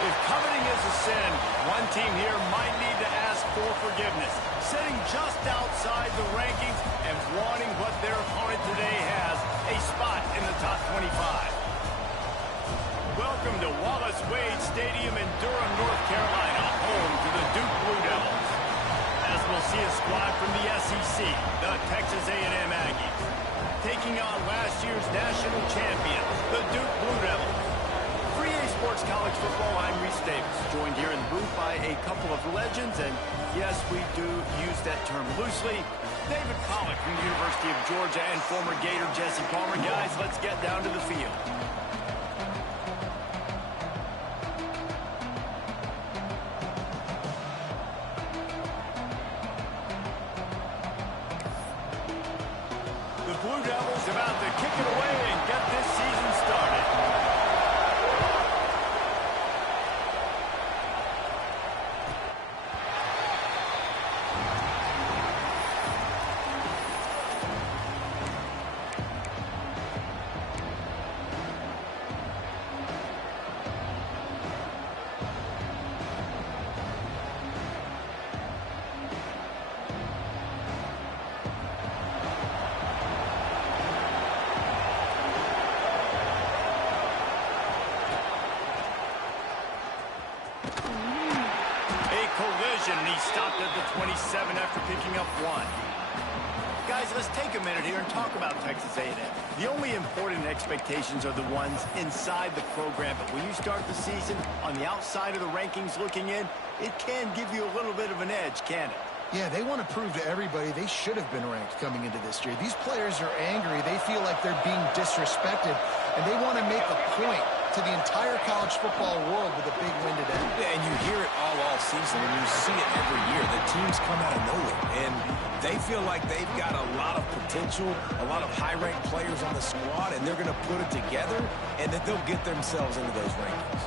If coveting is a sin, one team here might need to ask for forgiveness, sitting just outside the rankings and wanting what their opponent today has, a spot in the top 25. Welcome to Wallace Wade Stadium in Durham, North Carolina, home to the Duke Blue Devils. As we'll see a squad from the SEC, the Texas A&M Aggies, taking on last year's national champions, the Duke Blue Devils. For EA Sports College Football, I'm Reese Davis, joined here in the booth by a couple of legends, and yes, we do use that term loosely. David Pollack from the University of Georgia and former Gator Jesse Palmer. Guys, let's get down to the field. The Blue Devils about to kick it away and get this season started. And he stopped at the 27 after picking up one. Guys, let's take a minute here and talk about Texas A&M. The only important expectations are the ones inside the program, but when you start the season on the outside of the rankings looking in, it can give you a little bit of an edge, can it? Yeah, they want to prove to everybody they should have been ranked coming into this year. These players are angry. They feel like they're being disrespected, and they want to make a point to the entire college football world with a big win today. Yeah, and you hear it all season, and you see it every year. The teams come out of nowhere, and they feel like they've got a lot of potential, a lot of high-ranked players on the squad, and they're going to put it together, and that they'll get themselves into those rankings.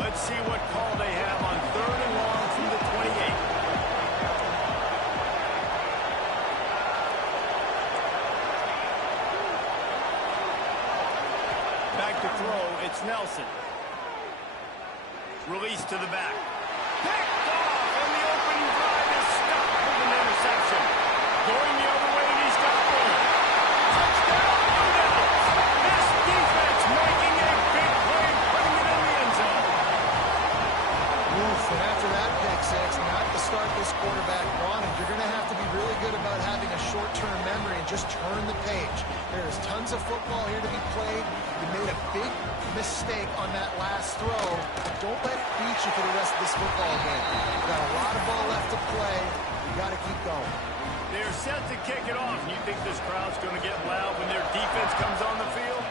Let's see what call they have on 3rd and long from the 28. Back to throw, it's Nelson. Release to the back. Picked off, and the opening drive is stopped with an interception. Going the other way, and he's got room. Touchdown, Blue Devils. This defense making a big play, putting it in the end zone. Oof, and after that pick six, not the start this quarterback wanted. You're going to have to be really good about having a short-term memory and just turn the page. There's tons of football here to be played. You made a big mistake on that last throw. Don't let it beat you for the rest of this football game. You've got a lot of ball left to play. You got to keep going. They're set to kick it off. You think this crowd's going to get loud when their defense comes on the field?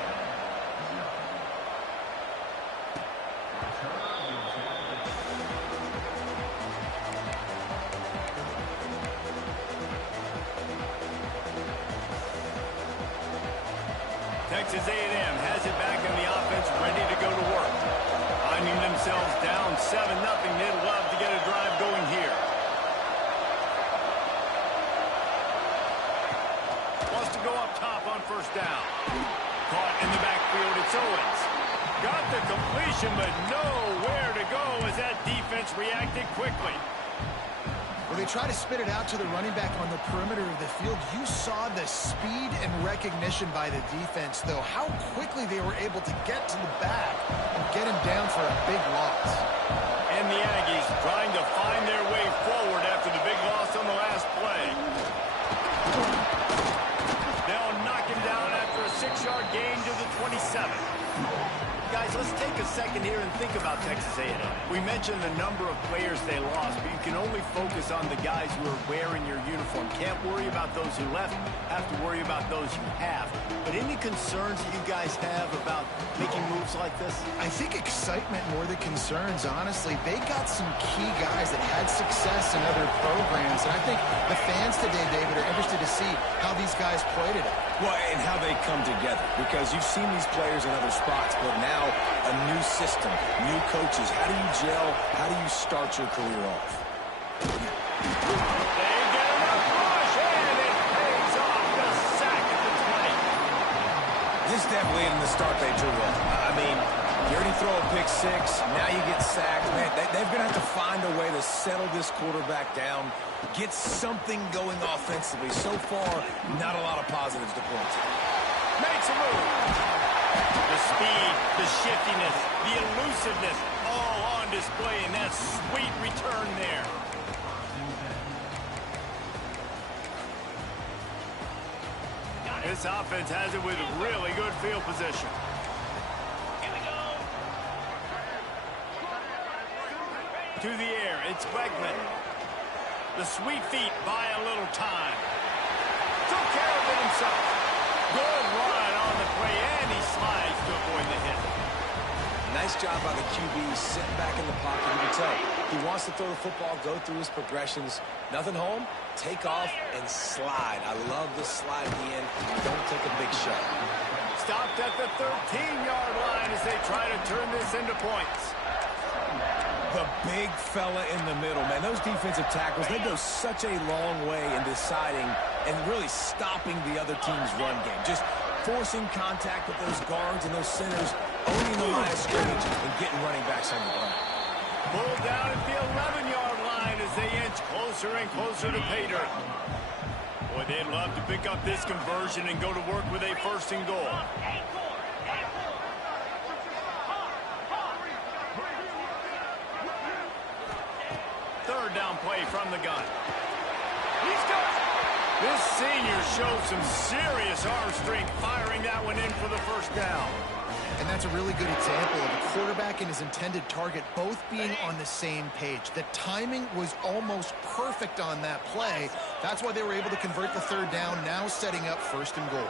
Texas A&M has it back in the offense, ready to go to work. Finding themselves down 7-0, they'd love to get a drive going here. Wants to go up top on 1st down. Caught in the backfield, it's Owens. Got the completion, but nowhere to go as that defense reacted quickly. When they try to spit it out to the running back on the perimeter of the field, you saw the speed and recognition by the defense, though, how quickly they were able to get to the back and get him down for a big loss. And the Aggies trying to find their way forward after the big loss on the last play. They'll knock him down after a 6-yard gain to the 27. Guys, let's take a second here and think about Texas A&M. We mentioned the number of players they lost, but you can only focus on the guys who are wearing your uniform. Can't worry about those who left, have to worry about those you have. But any concerns that you guys have about making moves like this? I think excitement more than concerns, honestly. They got some key guys that had success in other programs, and I think the fans today, David, are interested to see how these guys play today. Well, and how they come together, because you've seen these players in other spots, but now a new system, new coaches. How do you gel? How do you start your career off? They get enough push, and it pays off the sack at the 20. This definitely isn't the start they drew up. I mean, you already throw a pick six, now you get sacked. Man, they're going to have to find a way to settle this quarterback down, get something going offensively. So far, not a lot of positives to point to. Makes a move. The speed, the shiftiness, the elusiveness, all on display in that sweet return there. This offense has it with really good field position. To the air, it's Wegman. The sweet feet buy a little time. Took care of it himself. Good run on the play, and he slides to avoid the hit. Nice job by the QB, sitting back in the pocket. You can tell he wants to throw the football, go through his progressions. Nothing home, take off, and slide. I love the slide at the end. Don't take a big shot. Stopped at the 13-yard line as they try to turn this into points. The big fella in the middle, man. Those defensive tackles, they go such a long way in deciding and really stopping the other team's run game. Just forcing contact with those guards and those centers, owning the line of scrimmage and getting running backs on the ground. Pulled down at the 11-yard line as they inch closer and closer to pay dirt. Boy, they'd love to pick up this conversion and go to work with a 1st and goal. Third down play from the gun. He's got it. This senior shows some serious arm strength, firing that one in for the 1st down. And that's a really good example of a quarterback and his intended target both being on the same page. The timing was almost perfect on that play. That's why they were able to convert the 3rd down, now setting up 1st and goal.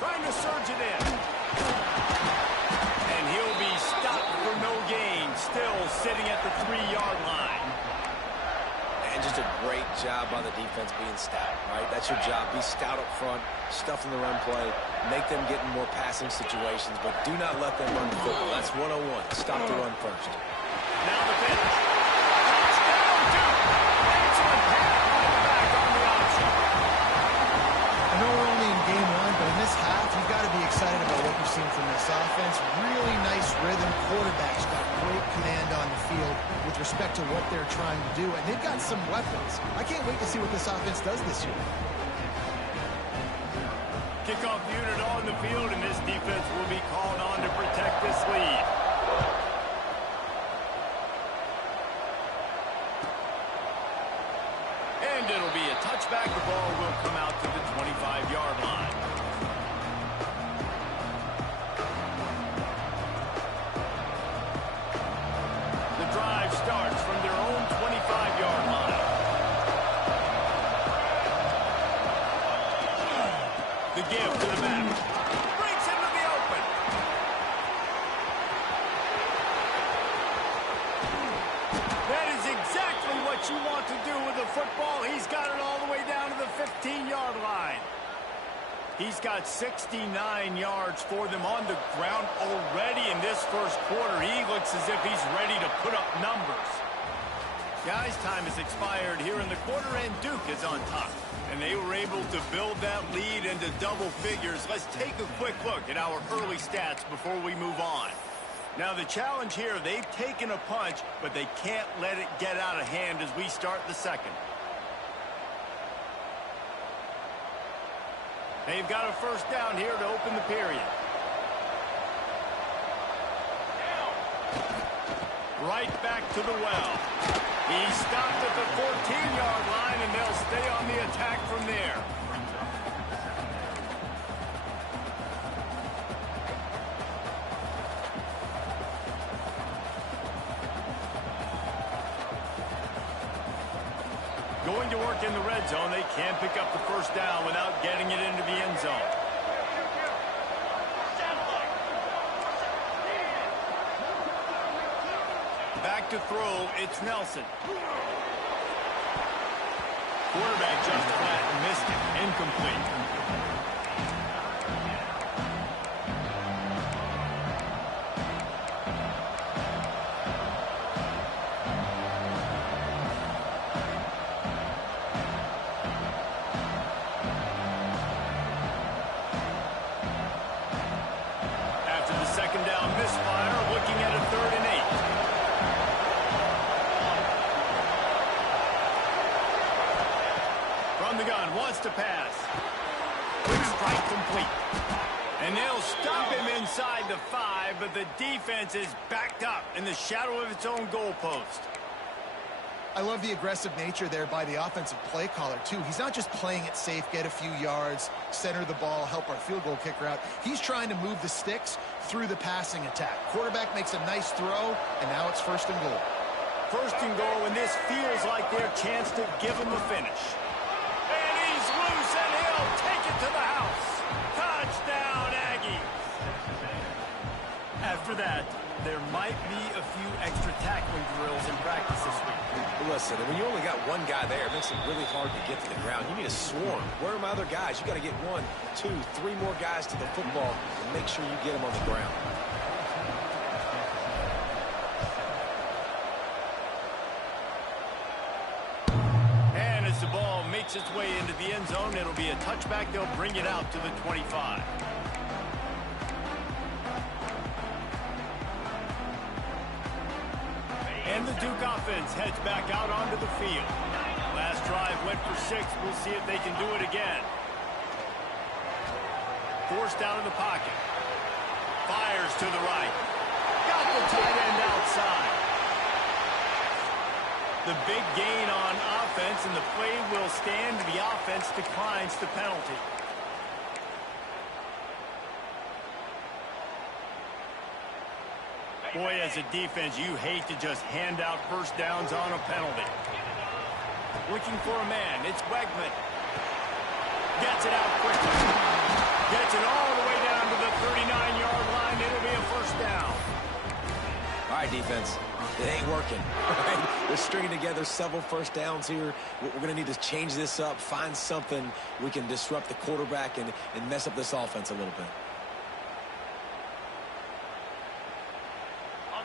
Trying to surge it in. And he'll be stopped for no gain, still sitting at the 3-yard line. And just a great job by the defense being stout, right? That's your job. Be stout up front, stuff in the run play, make them get in more passing situations, but do not let them run the football. That's 101. Stop the run first. Now the pitch. Touchdown, Duke. Excellent pass by the back on the option. I know we're only in game one, but in this half, you've got to be excited about what you've seen from this offense. Really nice rhythm. Quarterback's got great command on the field with respect to what they're trying to do, and they've got some weapons. I can't wait to see what this offense does this year. Kickoff unit on the field, and this defense will be called on to protect this lead. And it'll be a touchback. The ball will come out to the 25-yard line. The drive starts from their own 25-yard line. The give to the back. Breaks into the open. That is exactly what you want to do with the football. He's got it all the way down to the 15-yard line. He's got 69 yards for them on the ground already in this first quarter. He looks as if he's ready to put up numbers. Guys, time has expired here in the quarter, and Duke is on top. And they were able to build that lead into double figures. Let's take a quick look at our early stats before we move on. Now, the challenge here, they've taken a punch, but they can't let it get out of hand as we start the second. They've got a first down here to open the period. Right back to the well. He stopped at the 14-yard line, and they'll stay on the attack from there. Going to work in the red zone. They can't pick up the first down without getting it into the end zone. Back to throw, it's Nelson. Quarterback just flat and missed it. Incomplete. After the second down misfire, looking at a 3rd and 8. From the gun, wants to pass. Quick strike complete. And they'll stop him inside the 5, but the defense is backed up in the shadow of its own goalpost. I love the aggressive nature there by the offensive play caller, too. He's not just playing it safe, get a few yards, center the ball, help our field goal kicker out. He's trying to move the sticks through the passing attack. Quarterback makes a nice throw, and now it's 1st and goal. 1st and goal, and this feels like their chance to give him a finish. And he's loose, and he'll take it to the house. Touchdown, Aggies. After that, there might be a few extra tackling drills in practice this week. Listen, when you only got one guy there, it makes it really hard to get to the ground. You need a swarm. Where are my other guys? You got to get 1, 2, 3 more guys to the football and make sure you get them on the ground. And as the ball makes its way into the end zone, it'll be a touchback. They'll bring it out to the 25. And the Duke offense heads back out onto the field. Last drive went for 6. We'll see if they can do it again. Forced out of the pocket. Fires to the right. Got the tight end outside. The big gain on offense, and the play will stand. The offense declines the penalty. Boy, as a defense, you hate to just hand out first downs on a penalty. Looking for a man. It's Wegman. Gets it out quickly. Gets it all the way down to the 39-yard line. It'll be a first down. All right, defense. It ain't working. Right? They're stringing together several first downs here. We're going to need to change this up, find something we can disrupt the quarterback and mess up this offense a little bit.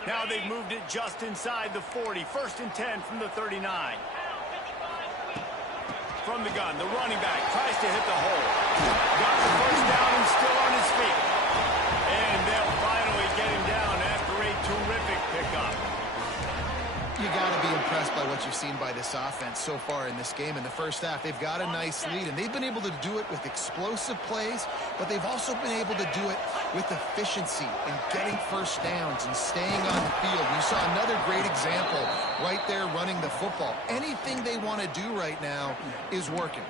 Now they've moved it just inside the 40. First and 10 from the 39. From the gun, the running back tries to hit the hole. Got the first down and still on his feet. And they'll finally get him down after a terrific pickup. You got to be impressed by what you've seen by this offense so far in this game. In the first half, they've got a nice lead, and they've been able to do it with explosive plays, but they've also been able to do it with efficiency and getting first downs and staying on the field. You saw another great example right there running the football. Anything they want to do right now is working.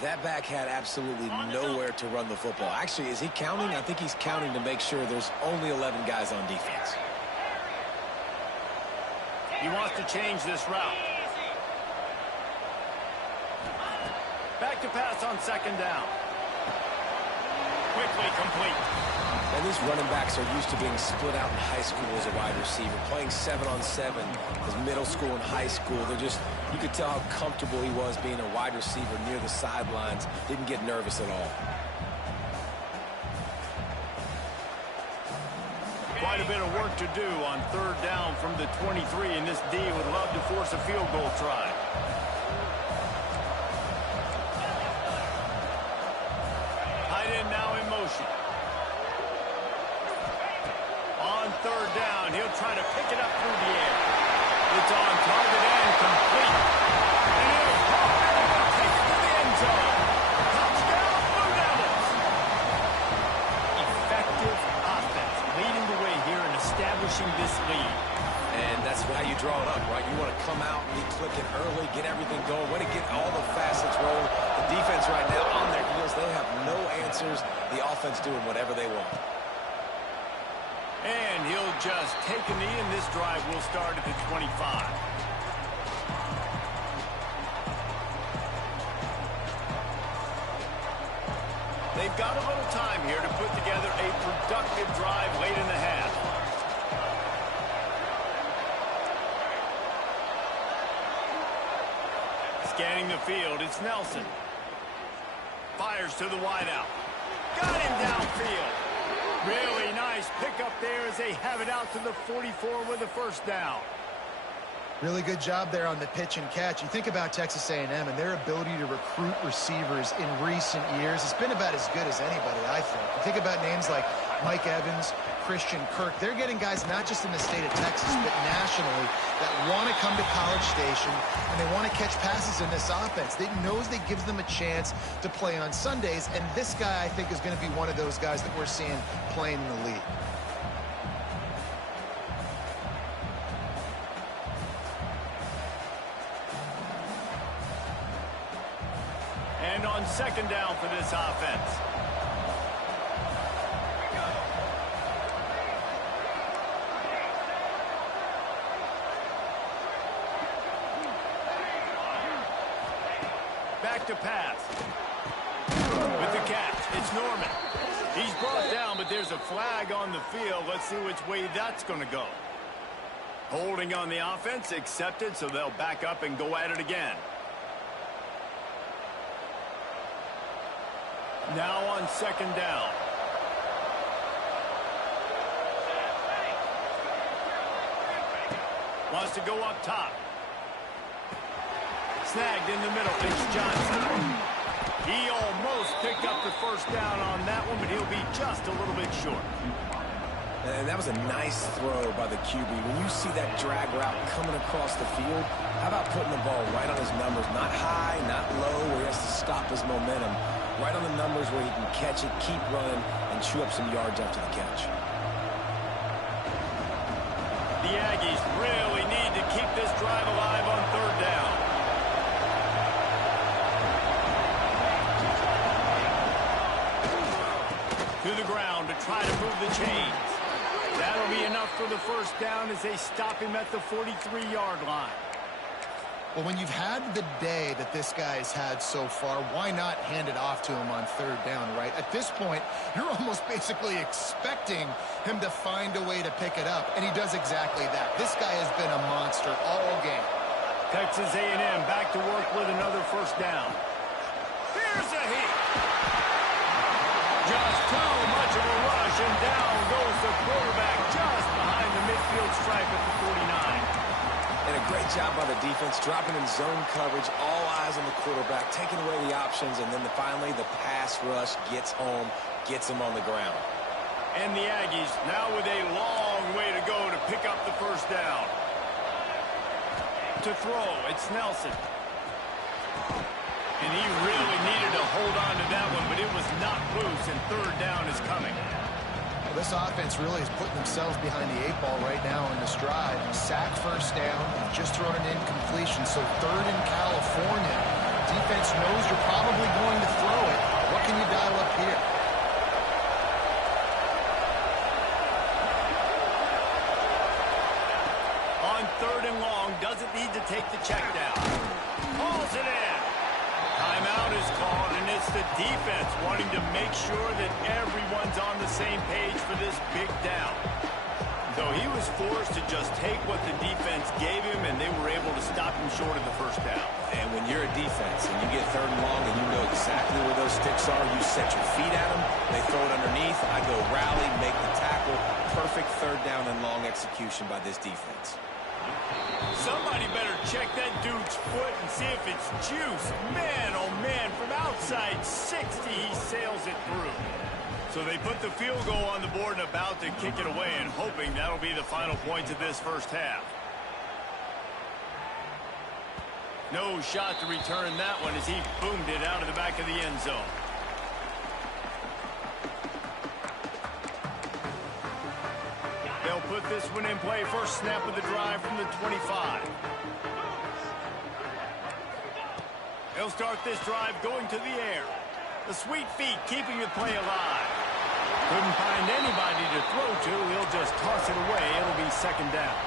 That back had absolutely nowhere to run the football. Actually, is he counting? I think he's counting to make sure there's only 11 guys on defense. He wants to change this route. Back to pass on second down. Quickly complete. And these running backs are used to being split out in high school as a wide receiver, playing 7-on-7 as middle school and high school. You could tell how comfortable he was being a wide receiver near the sidelines. Didn't get nervous at all. Quite a bit of work to do on third down from the 23, and this D would love to force a field goal try. Tight end now in motion. On third down, he'll try to pick it up through the air. It's on target and complete. And he'll pop it and take it to the end zone. Touchdown, Blue Devils. Effective offense, leading the way here and establishing this lead. And that's how you draw it up, right? You want to come out and be clicking early, get everything going, want to get all the facets rolling. The defense right now on their heels, they have no answers. The offense doing whatever they want. And he'll just take a knee, and this drive will start at the 25. They've got a little time here to put together a productive drive late in the half. Scanning the field, it's Nelson. Fires to the wideout. Got him downfield. Really nice pickup there as they have it out to the 44 with a first down. Really good job there on the pitch and catch. You think about Texas A&M and their ability to recruit receivers in recent years. It's been about as good as anybody, I think. You think about names like Mike Evans, Christian Kirk. They're getting guys not just in the state of Texas, but nationally that want to come to College Station and they want to catch passes in this offense. They knows that gives them a chance to play on Sundays, and this guy, I think, is going to be one of those guys that we're seeing playing in the league. And on second down for this offense. Back to pass. With the catch, it's Norman. He's brought down, but there's a flag on the field. Let's see which way that's going to go. Holding on the offense, accepted, so they'll back up and go at it again. Now on second down. Wants to go up top. Snagged in the middle. It's Johnson. He almost picked up the first down on that one, but he'll be just a little bit short. And that was a nice throw by the QB. When you see that drag route coming across the field, how about putting the ball right on his numbers? Not high, not low, where he has to stop his momentum. Right on the numbers where he can catch it, keep running, and chew up some yards after the catch. The Aggies really need to keep this drive alive on third down. To the ground to try to move the chains. That'll be enough for the first down as they stop him at the 43-yard line. Well, when you've had the day that this guy's had so far, why not hand it off to him on third down, right? At this point, you're almost basically expecting him to find a way to pick it up, and he does exactly that. This guy has been a monster all game. Texas A&M back to work with another first down. Here's a hit. Just too much of a rush, and down goes the quarterback just behind the midfield stripe at the 49. And a great job by the defense, dropping in zone coverage, all eyes on the quarterback, taking away the options, and then finally the pass rush gets home, gets him on the ground. And the Aggies now with a long way to go to pick up the first down. To throw, it's Nelson. And he really needed to hold on to that one, but it was not loose, and third down is coming. Well, this offense really is putting themselves behind the 8 ball right now in this drive. Sack first down, and just thrown an incompletion, so third in California. Defense knows you're probably going to throw it. What can you dial up here? On third and long, doesn't need to take the check down. Pulls it in. Timeout is called, and it's the defense wanting to make sure that everyone's on the same page for this big down. So he was forced to just take what the defense gave him, and they were able to stop him short of the first down. And when you're a defense and you get third and long and you know exactly where those sticks are, you set your feet at them, they throw it underneath, I go rally, make the tackle. Perfect third down and long execution by this defense. Somebody better check that dude's foot and see if it's juice. Man, oh man, from outside 60, he sails it through. So they put the field goal on the board and about to kick it away, and hoping that'll be the final points of this first half. No shot to return that one as he boomed it out of the back of the end zone. They'll put this one in play. First snap of the drive from the 25. They'll start this drive going to the air. The sweet feet keeping the play alive. Couldn't find anybody to throw to. He'll just toss it away. It'll be second down.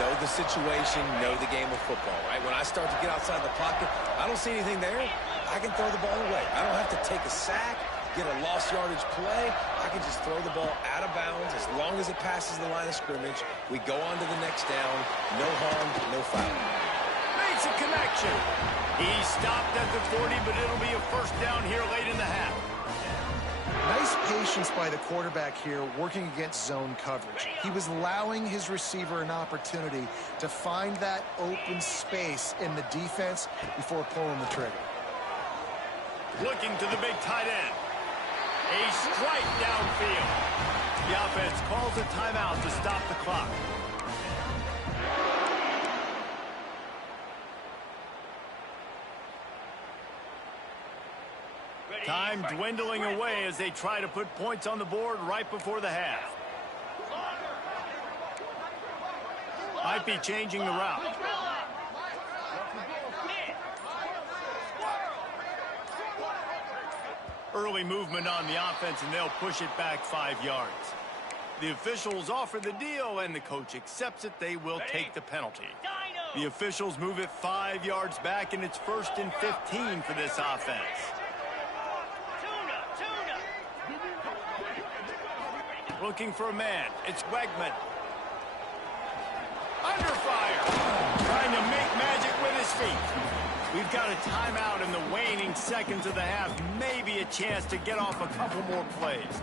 Know the situation, know the game of football, right? When I start to get outside the pocket, I don't see anything there. I can throw the ball away. I don't have to take a sack, get a lost yardage play. I can just throw the ball out of bounds as long as it passes the line of scrimmage. We go on to the next down. No harm, no foul. Makes a connection. He stopped at the 40, but it'll be a first down here late in the half. Nice patience by the quarterback here working against zone coverage. He was allowing his receiver an opportunity to find that open space in the defense before pulling the trigger. Looking to the big tight end. A strike downfield. The offense calls a timeout to stop the clock. Time dwindling away as they try to put points on the board right before the half. Might be changing the route. Early movement on the offense, and they'll push it back 5 yards. The officials offer the deal, and the coach accepts it. They will take the penalty. The officials move it 5 yards back, and it's 1st and 15 for this offense. Looking for a man. It's Wegman. Under fire. Trying to make magic with his feet. We've got a timeout in the waning seconds of the half. Maybe a chance to get off a couple more plays.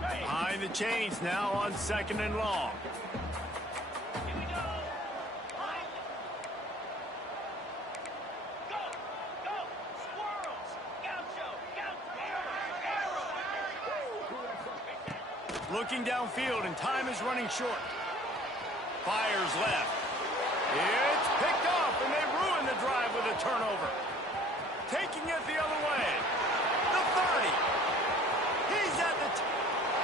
Behind the chains now on 2nd and long. Looking downfield, and time is running short. Fires left. It's picked off, and they ruin the drive with a turnover. Taking it the other way. The 30. He's at the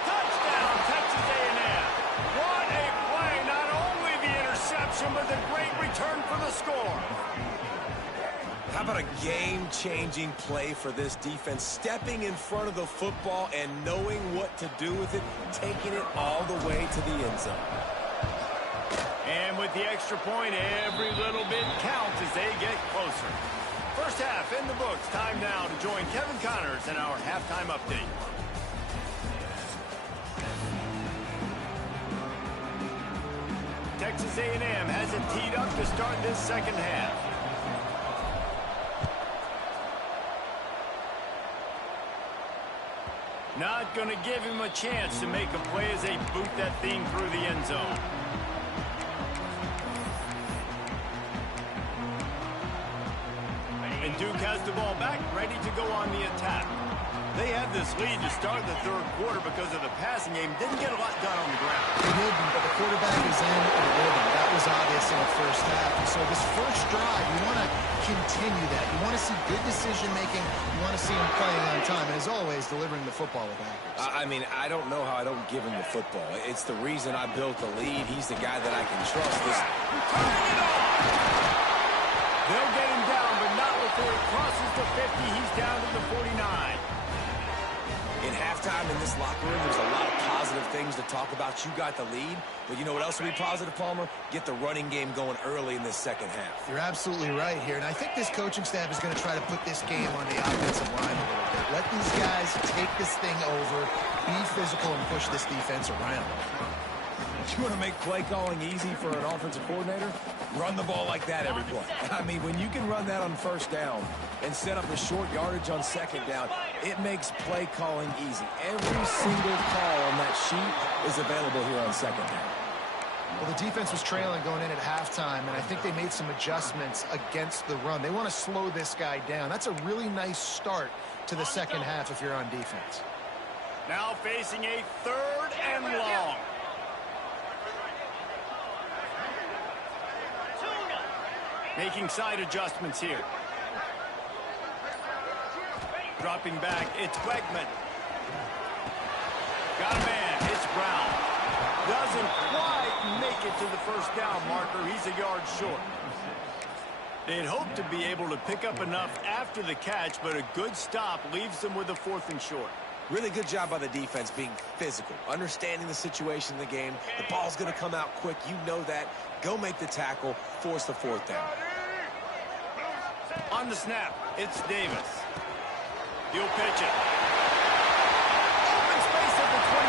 touchdown, Texas A&M. What a play. Not only the interception, but the great return for the score. How about a game-changing play for this defense? Stepping in front of the football and knowing what to do with it, taking it all the way to the end zone. And with the extra point. Every little bit counts as they get closer. First half in the books. Time now to join Kevin Connors in our halftime update. Texas A&M has it teed up to start this second half. Not going to give him a chance to make a play as they boot that thing through the end zone. And Duke has the ball back, ready to go on the attack. They had this lead to start the third quarter because of the passing game. Didn't get a lot done on the ground. They didn't, but the quarterback is in a rhythm. That was obvious in the first half. And so this first drive, you want to continue that. You want to see good decision-making. You want to see him playing on time. And as always, delivering the football with accuracy. I mean, I don't know how I don't give him the football. It's the reason I built the lead. He's the guy that I can trust. Turning it on! They'll get him down, but not before he crosses the 50. He's down to the 49. In halftime in this locker room, there's a lot of positive things to talk about. You got the lead, but you know what else will be positive, Palmer? Get the running game going early in this second half. You're absolutely right here, and I think this coaching staff is going to try to put this game on the offensive line a little bit. Let these guys take this thing over, be physical, and push this defense around. You want to make play calling easy for an offensive coordinator? Run the ball like that every play. I mean, when you can run that on first down and set up a short yardage on second down, it makes play calling easy. Every single call on that sheet is available here on second down. Well, the defense was trailing going in at halftime, and I think they made some adjustments against the run. They want to slow this guy down. That's a really nice start to the second half if you're on defense. Now facing a third and long. Making side adjustments here. Dropping back, it's Wegman. Got a man, it's Brown. Doesn't quite make it to the first down marker. He's a yard short. They'd hoped to be able to pick up enough after the catch, but a good stop leaves them with a 4th and short. Really good job by the defense being physical, understanding the situation in the game. The ball's going to come out quick. You know that. Go make the tackle, force the 4th down. On the snap, it's Davis. He'll pitch it. Open space at the 25.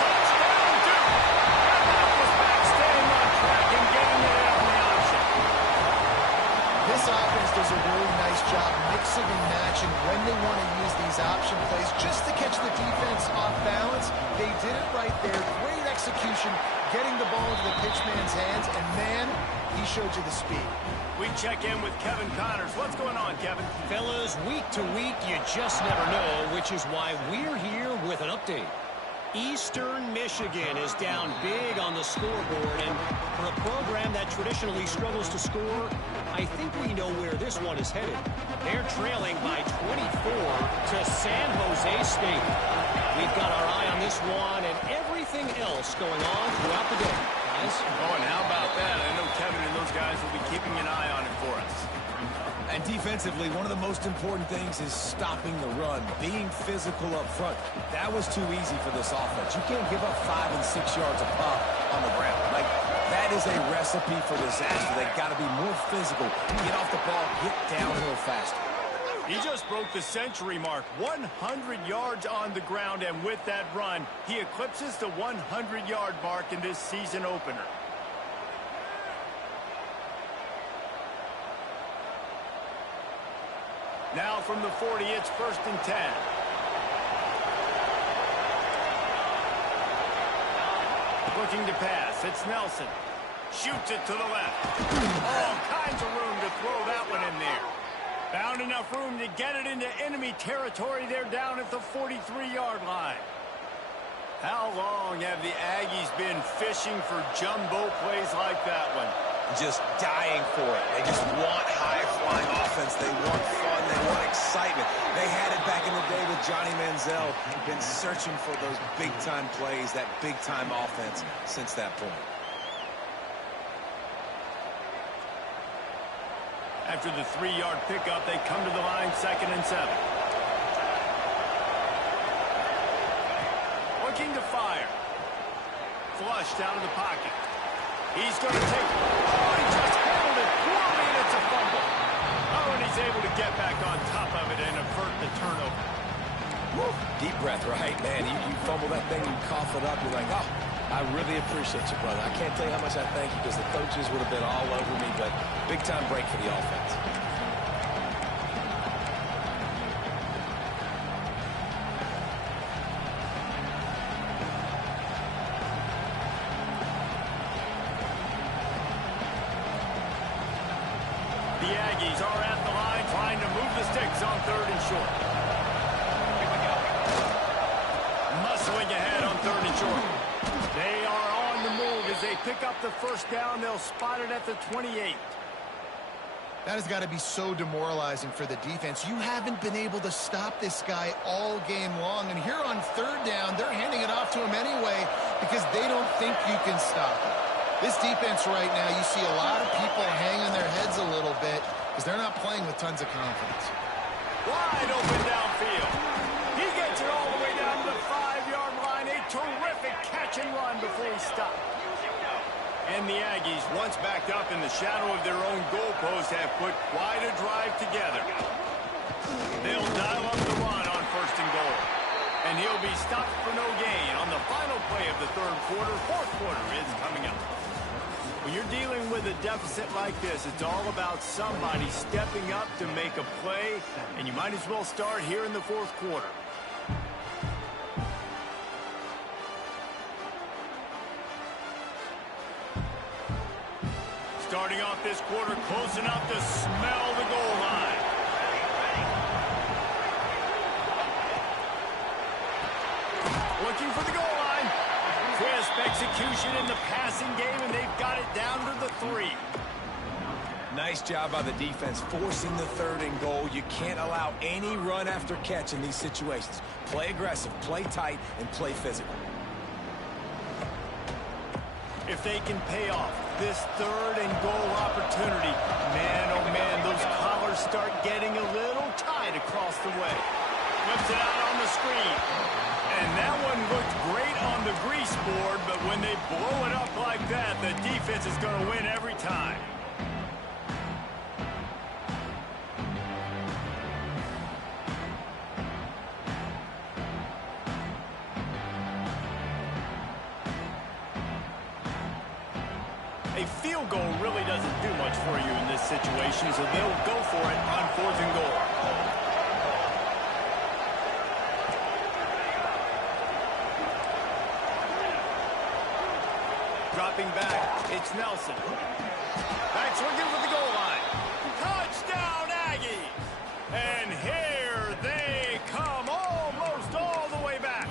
Touchdown, Duke! And that was back, staying on track and getting it out on the option. This offense does a really nice job mixing and matching when they want to use these option plays just to catch the defense off balance. They did it right there. Great execution, getting the ball into the pitchman's hands, and man, he showed you the speed. We check in with Kevin Connors. What's going on, Kevin? Fellas, week to week, you just never know, which is why we're here with an update. Eastern Michigan is down big on the scoreboard, and for a program that traditionally struggles to score, I think we know where this one is headed. They're trailing by 24 to San Jose State. We've got our eye on this one and everything else going on throughout the day. Guys? Oh, and how about that? I know Kevin and those guys will be keeping an eye on it for us. And defensively, one of the most important things is stopping the run, being physical up front. That was too easy for this offense. You can't give up 5 and 6 yards a pop on the ground. Like, that is a recipe for disaster. They've got to be more physical, get off the ball, get downhill faster. He just broke the century mark, 100 yards on the ground, and with that run, he eclipses the 100-yard mark in this season opener. Now from the 40, it's 1st and 10. Looking to pass, it's Nelson. Shoots it to the left. All kinds of room to throw that one in there. Found enough room to get it into enemy territory. They're down at the 43-yard line. How long have the Aggies been fishing for jumbo plays like that one? Just dying for it. They just want high-flying offense. They want fun. They want excitement. They had it back in the day with Johnny Manziel. Been searching for those big-time plays, that big-time offense since that point. After the 3-yard pickup, they come to the line, 2nd and 7. Looking to fire. Flushed out of the pocket. He's going to take... Oh, he just handled it poorly, and it's a fumble. Oh, and he's able to get back on top of it and avert the turnover. Woo. Deep breath, right, man? You fumble that thing, you cough it up, you're like, oh, I really appreciate you, brother. I can't tell you how much I thank you because the coaches would have been all over me, but big-time break for the offense. The Aggies are at the line trying to move the sticks on 3rd and short. Muscling ahead on 3rd and short. They are on the move as they pick up the first down. They'll spot it at the 28. That has got to be so demoralizing for the defense. You haven't been able to stop this guy all game long. And here on 3rd down, they're handing it off to him anyway because they don't think you can stop him. This defense right now, you see a lot of people hanging their heads a little bit because they're not playing with tons of confidence. Wide open downfield. He gets it all the way down to the 5-yard line. A terrific catch and run before he stopped. And the Aggies, once backed up in the shadow of their own goalpost, have put quite a drive together. They'll dial up the run on 1st and goal. And he'll be stopped for no gain on the final play of the 3rd quarter. 4th quarter is coming up. When you're dealing with a deficit like this, it's all about somebody stepping up to make a play, and you might as well start here in the 4th quarter. Starting off this quarter close enough to smell the goal line. Looking for the goal line. Crisp execution in the passing game, and they've got it down to the 3. Nice job by the defense forcing the 3rd and goal. You can't allow any run after catch in these situations. Play aggressive, play tight, and play physical. If they can pay off this 3rd and goal opportunity, man, oh man, those collars start getting a little tight across the way. Flips it out on the screen. And that one looked great on the grease board, but when they blow it up like that, the defense is going to win every time. A field goal really doesn't do much for you in this situation, so they'll go for it on 4th and goal. Dropping back, it's Nelson. Back swinging for the goal line. Touchdown, Aggie! And here they come, almost all the way back.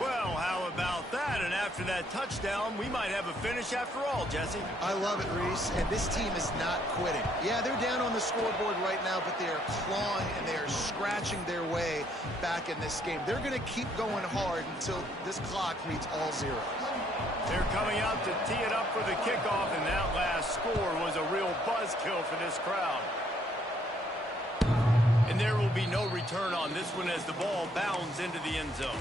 Well, how about that? And after that touchdown, we might have a finish after all, Jesse. I love it, Reese, and this team is not quitting. Yeah, they're down on the scoreboard right now, but they are clawing and they are scratching their way back in this game. They're going to keep going hard until this clock reads all zeros. They're coming out to tee it up for the kickoff, and that last score was a real buzzkill for this crowd. And there will be no return on this one as the ball bounds into the end zone.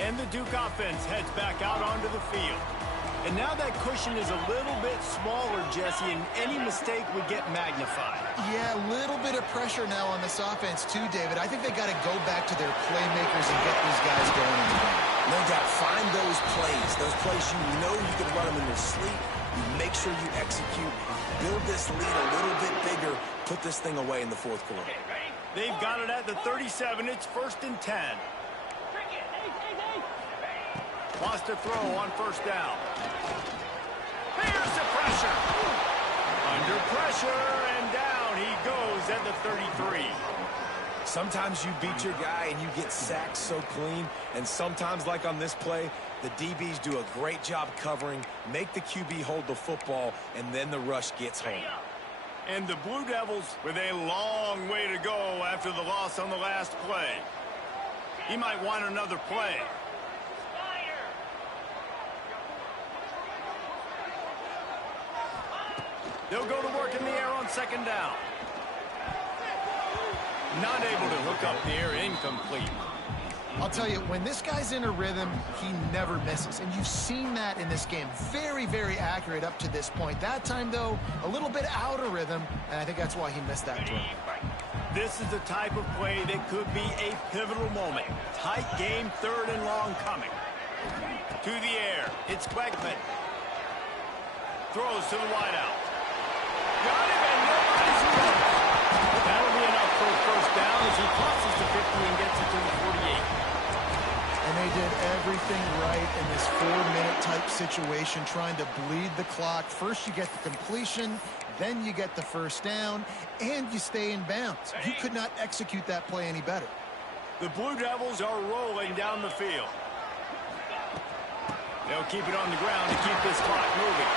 And the Duke offense heads back out onto the field. And now that cushion is a little bit smaller, Jesse, and any mistake would get magnified. Yeah, a little bit of pressure now on this offense too, David. I think they got to go back to their playmakers and get these guys going in the game. No doubt, find those plays you know you can run them in your sleep. You make sure you execute, build this lead a little bit bigger, put this thing away in the 4th quarter. They've got it at the 37. It's 1st and 10. Wants to throw on 1st down. Here's the pressure. Under pressure, and down he goes at the 33. Sometimes you beat your guy and you get sacked so clean, and sometimes, like on this play, the DBs do a great job covering, make the QB hold the football, and then the rush gets home. And the Blue Devils with a long way to go after the loss on the last play. He might want another play. They'll go to work in the air on 2nd down. Not able to hook up there, incomplete. I'll tell you, when this guy's in a rhythm, he never misses. And you've seen that in this game. Very, very accurate up to this point. That time, though, a little bit out of rhythm, and I think that's why he missed that throw. This is the type of play that could be a pivotal moment. Tight game, 3rd and long coming. To the air, it's Quackman. Throws to the wideout. Got him, and nobody's close. That'll be enough for a first down as he crosses the 50 and gets it to the 48. And they did everything right in this 4-minute type situation, trying to bleed the clock. First you get the completion, then you get the first down, and you stay in bounds. You could not execute that play any better. The Blue Devils are rolling down the field. They'll keep it on the ground to keep this clock moving.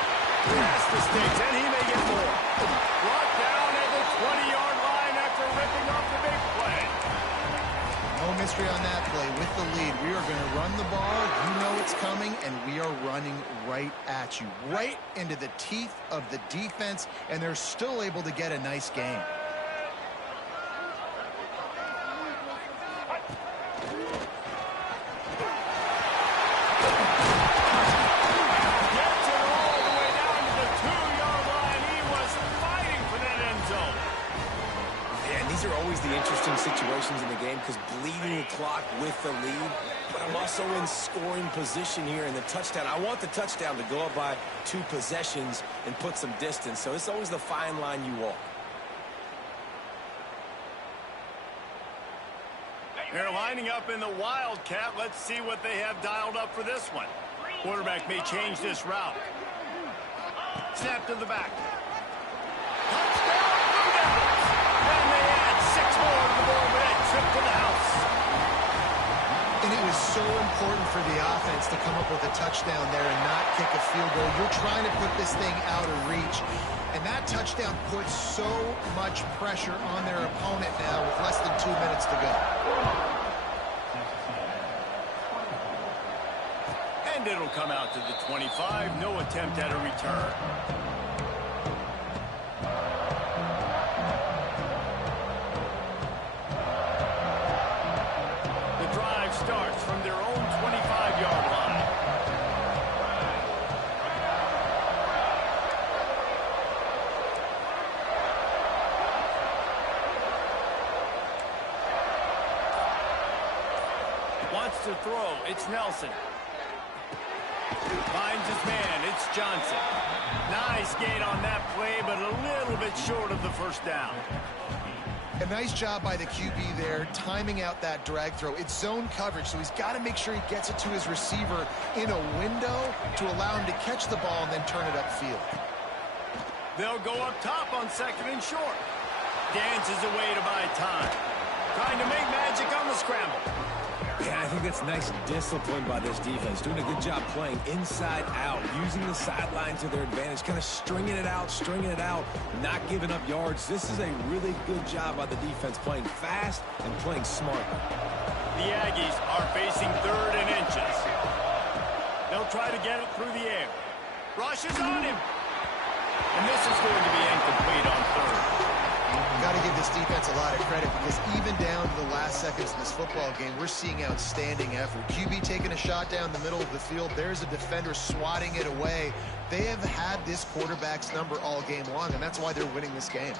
Past the sticks, and he may get more. Brought down at the 20-yard line after ripping off the big play. No mystery on that play. With the lead, we are going to run the ball. You know it's coming, and we are running right at you, right into the teeth of the defense, and they're still able to get a nice game. Gets it all the way down to the 2-yard line. He was fighting for that end zone. Yeah, and these are always the interesting situations in the game because bleeding the clock with the lead, but I'm also in scoring position here in the touchdown. I want the touchdown to go up by 2 possessions and put some distance, so it's always the fine line you walk. They're lining up in the Wildcat. Let's see what they have dialed up for this one. Quarterback may change this route. Snap to the back. Touchdown, Blue Devils! And they add 6 more to the board with that trip to the house. And it was so important for the offense to come up with a touchdown there and not kick a field goal. You're trying to put this thing out of reach. And that touchdown puts so much pressure on their opponent now with less than 2 minutes to go. And it'll come out to the 25. No attempt at a return. The drive starts from their own 25-yard line. Wants to throw. It's Nelson. Finds his man. It's Johnson. Nice gain on that play, but a little bit short of the first down. A nice job by the QB there, timing out that drag throw. It's zone coverage, so he's got to make sure he gets it to his receiver in a window to allow him to catch the ball and then turn it upfield. They'll go up top on 2nd and short. Dances away to buy time. Trying to make magic on the scramble. Yeah, I think that's nice discipline by this defense. Doing a good job playing inside out, using the sideline to their advantage, kind of stringing it out, not giving up yards. This is a really good job by the defense, playing fast and playing smart. The Aggies are facing 3rd and inches. They'll try to get it through the air. Rushes on him. And this is going to be incomplete on 3rd. Got to give this defense a lot of credit because even down to the last seconds of this football game, we're seeing outstanding effort. QB taking a shot down the middle of the field. There's a defender swatting it away. They have had this quarterback's number all game long, and that's why they're winning this game.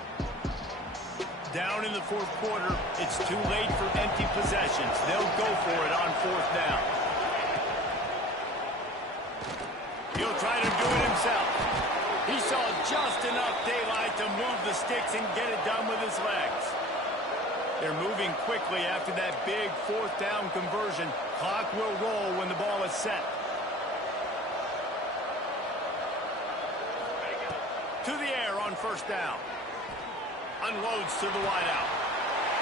Down in the 4th quarter, it's too late for empty possessions. They'll go for it on 4th down. He'll try to do it himself. He saw just enough daylight to move the sticks and get it done with his legs. They're moving quickly after that big 4th down conversion. Clock will roll when the ball is set. To the air on 1st down. Unloads to the wideout.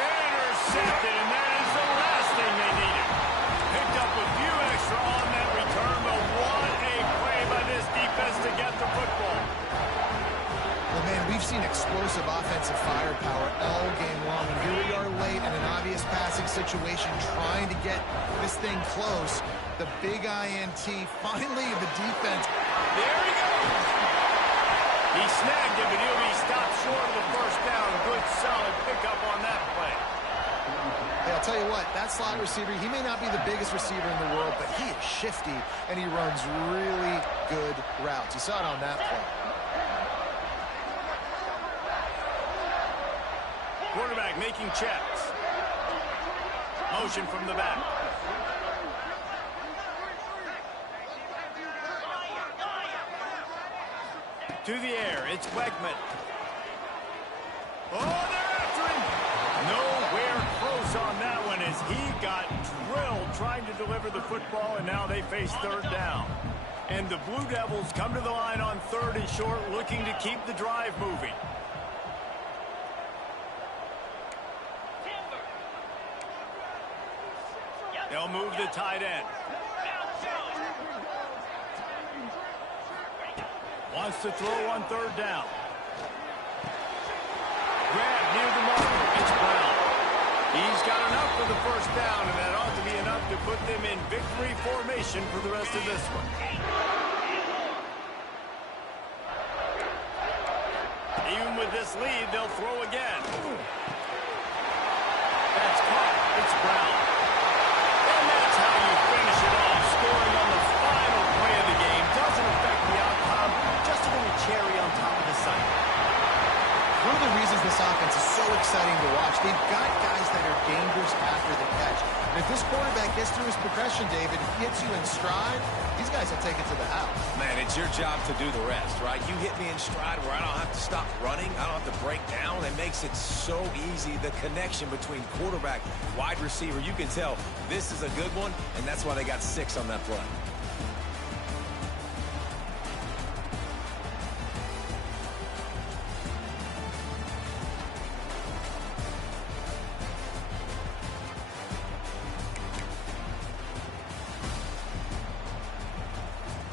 Intercepted, and that is the last thing they needed. Picked up a few extra on that return, but what a play by this defense to get the football. Well, man, we've seen explosive offensive firepower all game long, and here we are late in an obvious passing situation trying to get this thing close. The big INT, finally the defense. There he goes. He snagged it, but he'll be stopped short of the first down. Good, solid pickup on that play. Hey, I'll tell you what, that slot receiver, he may not be the biggest receiver in the world, but he is shifty, and he runs really good routes. You saw it on that play. Quarterback making checks. Motion from the back. To the air, it's Beckman. Oh, they're after him. Nowhere close on that one as he got drilled trying to deliver the football, and now they face third down. And the Blue Devils come to the line on 3rd and short, looking to keep the drive moving. They'll move the tight end. Wants to throw on 3rd down. Grab near the marker. It's Brown. He's got enough for the 1st down, and that ought to be enough to put them in victory formation for the rest of this one. Even with this lead, they'll throw again. That's caught. It's Brown. And that's how you finish it off. Scoring on the final play of the game doesn't affect the outcome. Just a little cherry on top of the sundae. One of the reasons this offense is so exciting to watch, they've got guys that are dangerous after the catch. And if this quarterback gets through his progression, David, hits you in stride, these guys will take it to the house. Man, it's your job to do the rest, right? You hit me in stride where I don't have to stop running. I don't have to break down. It makes it so easy. The connection between quarterback, wide receiver, you can tell this is a good one, and that's why they got 6 on that play.